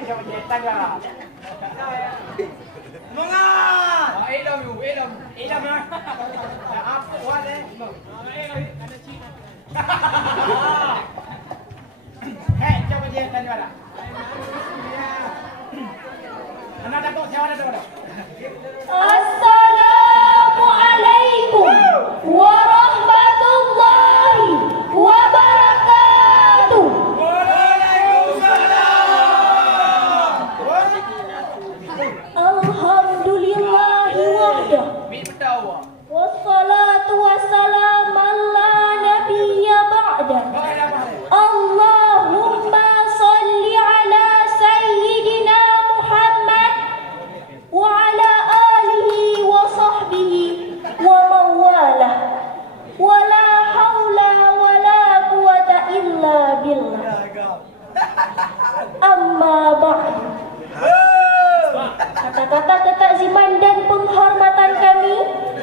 Assalamualaikum warahmatullahi wabarakatuh. Alhamdulillahi wahdah. Wassalatu wassalamu ala nabiyya ba'da. Allahumma salli ala sayyidina Muhammad wa ala alihi wa sahbihi wa mawalah. Wa la hawla wa la quwata illa billah. Amma ba'du. Kata-kata ketakziman dan penghormatan kami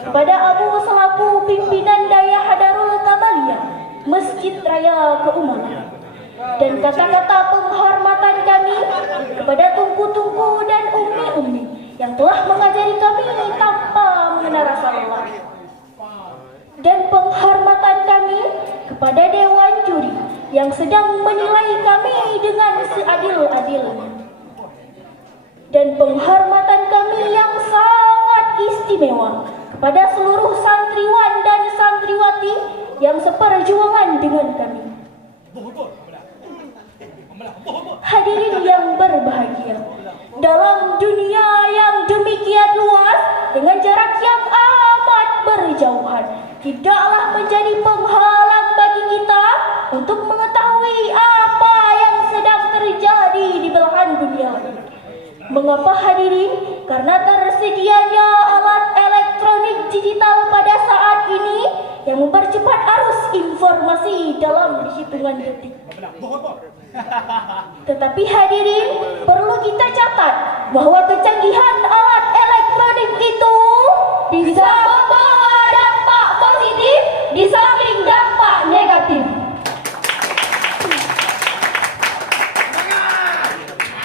kepada Abu selaku pimpinan Daya Hadarul Kamaliyah Masjid Raya Keumaran, dan kata-kata penghormatan kami kepada tungku-tungku dan ummi-ummi yang telah mengajari kami tanpa mengenal rasa lelah, dan penghormatan kami kepada Dewan Juri yang sedang menilai kami dengan seadil-adilnya, dan penghormatan kami yang sangat istimewa kepada seluruh santriwan dan santriwati yang seperjuangan dengan kami. Hadirin yang berbahagia, dalam dunia yang demikian luas dengan jarak yang amat berjauhan, tidaklah menjadi penghalang bagi kita untuk mengetahui apa yang sedang terjadi di belahan dunia lain. Mengapa hadirin? Karena tersedianya alat elektronik digital pada saat ini yang mempercepat arus informasi dalam hitungan detik. Tetapi hadirin, perlu kita catat bahwa kecanggihan alat elektronik itu bisa membawa dampak positif di samping dampak negatif.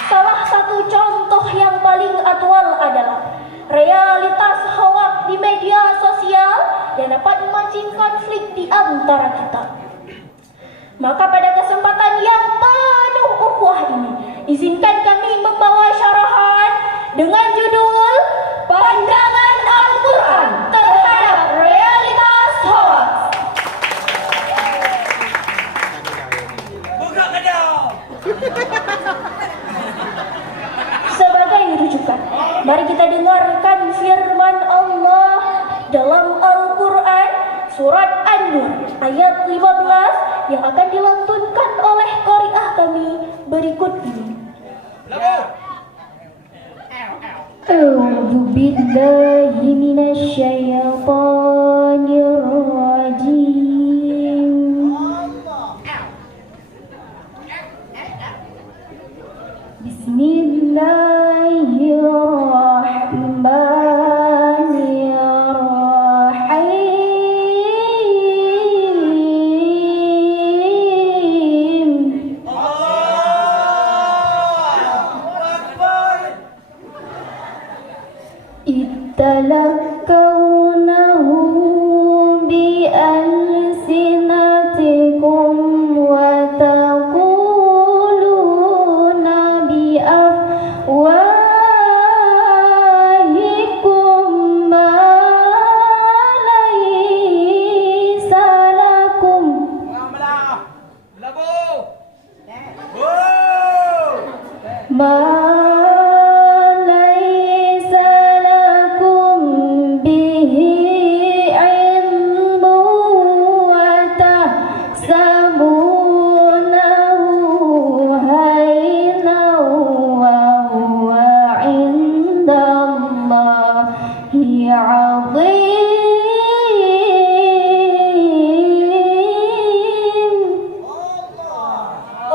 Salah satu contoh yang paling aktual adalah realitas hoak di media sosial yang dapat memancing konflik di antara kita. Maka pada kesempatan yang penuh ukhuwah ini, izinkan kami membawa syarahan dengan judul Pandangan Al-Quran terhadap Realitas Hoax. Buka kedai. Sebagai rujukan, mari kita dengarkan firman Allah dalam Al-Quran surat An-Nur ayat 15 yang akan dilantunkan oleh qari'ah kami berikut ini. A'udzu billahi minasy syaithanir rajim. Bismillahirrahmanirrahim. Italakawnahu bi alsinatikum wa taquluna bi afwahikum ma laysa lakum ma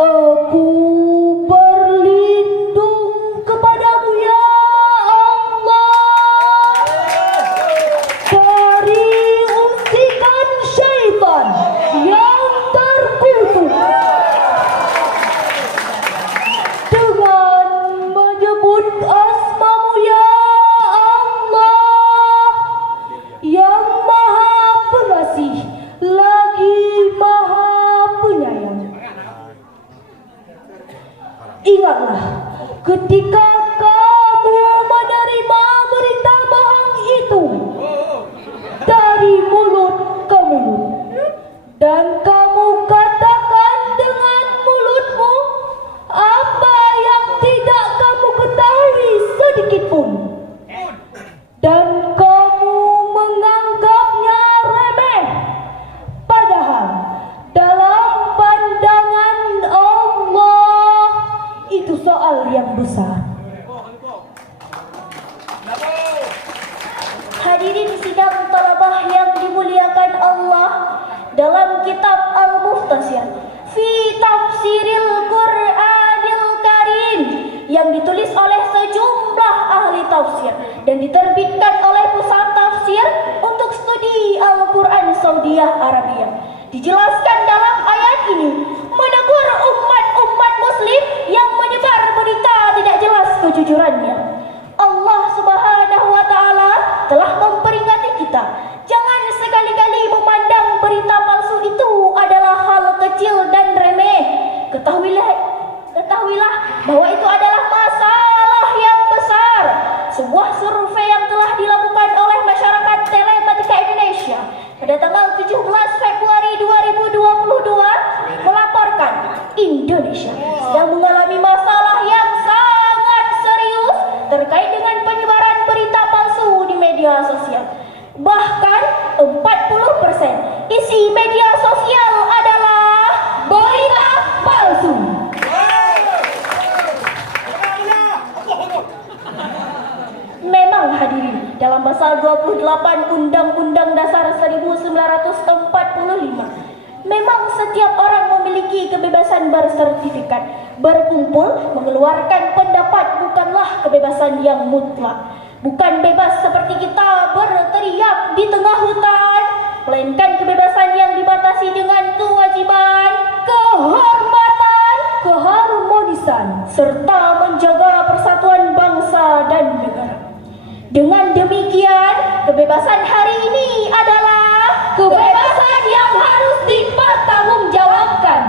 Aku berlindung Ingatlah, ketika kamu menerima berita bohong itu dari mulut ke mulut, dan kamu katakan dengan mulutmu apa yang tidak kamu ketahui sedikit pun, dan kamu menganggapnya remeh, padahal dalam pandangan Allah itu soal yang besar. Hadirin sidang talabah yang dimuliakan Allah, dalam kitab Al-Mukhtasar fi Tafsiril Qur'anil Karim yang ditulis oleh sejumlah ahli tafsir dan diterbitkan oleh Pusat Tafsir untuk Studi Al-Quran Saudiyah Arabia, dijelaskan dalam ayat ini menegur umat-umat muslim yang menyebar berita tidak jelas kejujurannya. Allah Subhanahu wa taala telah memperingati kita, jangan sekali-kali memandang berita palsu itu adalah hal kecil dan remeh. Ketahuilah bahwa itu adalah masalah yang besar. Sebuah survei yang telah dilakukan oleh masyarakat telematika Indonesia pada tanggal 17 Februari 2022 melaporkan Indonesia sedang mengalami masalah yang sangat serius terkait dengan penyebaran berita palsu di media sosial. Bahkan 40% isi media sosial adalah berita palsu. Memang hadirin, dalam pasal 28 Undang-Undang Dasar 1945, memang setiap orang memiliki kebebasan bersertifikat. Berkumpul, mengeluarkan pendapat bukanlah kebebasan yang mutlak. Bukan bebas seperti kita berteriak di tengah hutan, melainkan kebebasan yang dibatasi dengan kewajiban, kehormatan, keharmonisan, serta menjaga persatuan bangsa dan negara. Dengan demikian, kebebasan hari ini adalah kebebasan yang harus dipertanggungjawabkan.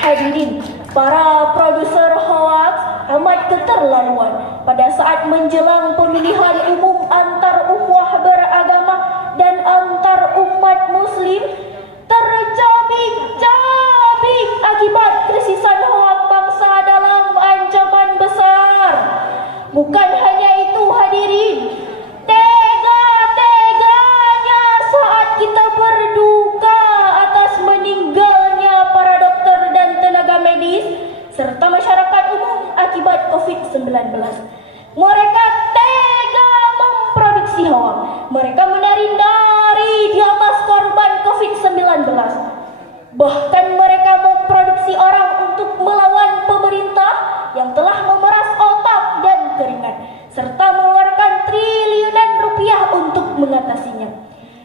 Hadirin, para produser hoax amat keterlaluan pada saat menjelang pemilihan umum antar ukhuwah beragama dan antar umat muslim tercabik-cabik akibat krisisan hoax bangsa dalam ancaman besar. Bukan hanya itu hadirin, tega-teganya saat kita berduka atas meninggalnya para dokter dan tenaga medis serta masyarakat umum akibat COVID-19. Mereka tega memproduksi hoax. Mereka menari-nari di atas korban COVID-19. Bahkan mereka memproduksi orang untuk melawan pemerintah yang telah memeras otak dan keringat serta mengeluarkan triliunan rupiah untuk mengatasinya.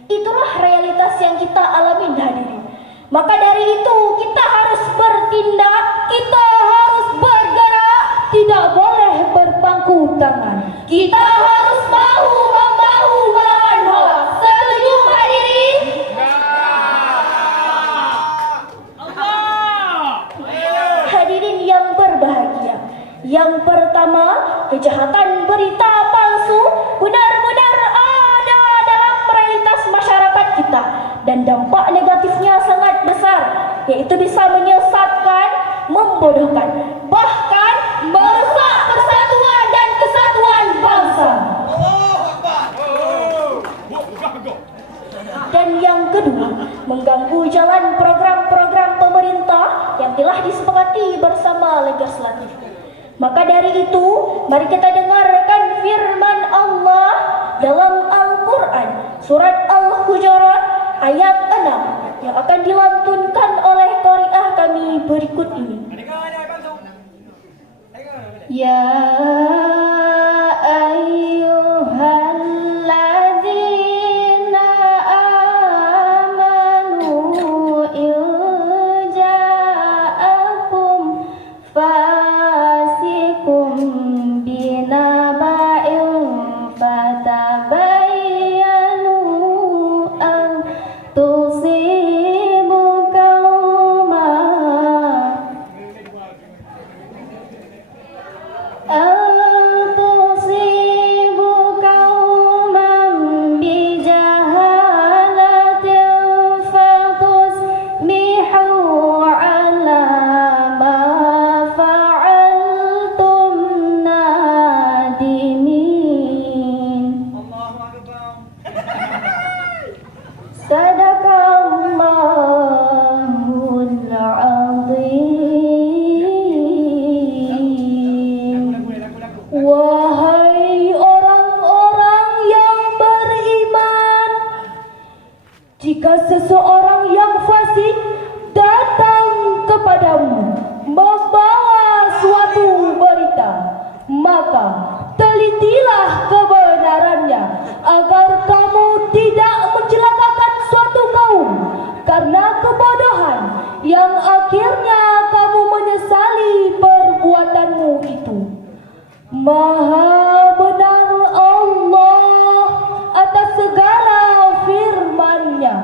Itulah realitas yang kita alami hadirin. Maka dari itu kita harus bertindak, kita harus bergerak, tidak boleh berpangku tangan. Kita harus bahu-membahu melawan hoax. Setuju hadirin? Hadirin yang berbahagia, yang pertama, kejahatan berita palsu benar-benar ada dalam realitas masyarakat kita dan dampak negatifnya sangat besar, yaitu bisa menyesatkan, membodohkan, bahkan merusak persatuan dan kesatuan bangsa. Dan yang kedua, mengganggu jalan program-program pemerintah yang telah disepakati bersama legislatif. Maka dari itu, mari kita dengarkan firman Allah dalam Al-Quran, surat Al-Hujurat ayat 6 yang akan dilantunkan oleh qari'ah kami berikut ini. Ya ayyuhalladzina amanu ilja'akum fasikum binaba'in fatabayyanu Sadaqallahul azim. Wahai orang-orang yang beriman, jika seseorang yang fasik datang kepadamu membawa suatu berita, maka telitilah kebenarannya agar kamu tidak mencelakakan suatu kaum karena kebodohan yang akhirnya kamu menyesali perbuatanmu itu. Maha benar Allah atas segala firman-Nya.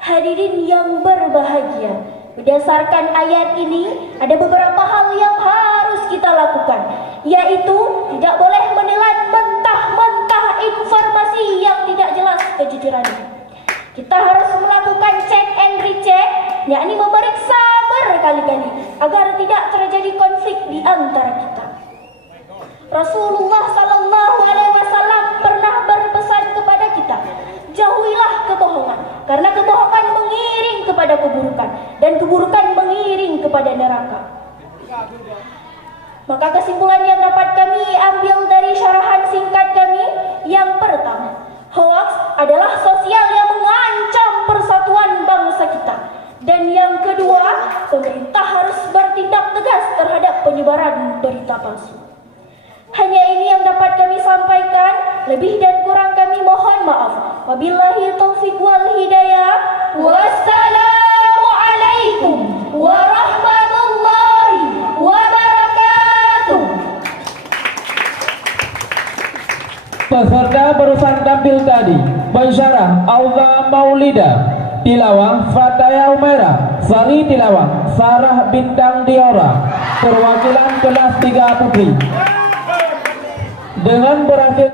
Hadirin yang berbahagia, berdasarkan ayat ini ada beberapa hal yang harus kita lakukan, yaitu tidak boleh menelan mentah-mentah informasi yang tidak jelas kejujurannya. Kita harus melakukan check and recheck, yakni memeriksa berkali-kali agar tidak terjadi konflik di antara kita. Rasulullah Sallallahu Alaihi Wasallam pernah berpesan kepada kita, jauhilah kebohongan, karena kebohongan mengiring kepada keburukan dan keburukan mengiring kepada neraka. Maka kesimpulan yang dapat kami ambil dari syarahan singkat kami, yang pertama, hoax adalah sosial yang mengancam persatuan bangsa kita. Dan yang kedua, pemerintah harus bertindak tegas terhadap penyebaran berita palsu. Hanya ini yang dapat kami sampaikan, lebih dan kurang kami mohon maaf. Wabillahi taufiq wal hidayah. Wassalamualaikum warahmatullahi wabarakatuh. Peserta barusan tampil tadi Baisyarah Auza Maulida, tilawah Fataya Umairah, Sari tilawah Sarah Bintang Diora, perwakilan kelas 3 putri. Dengan berhasil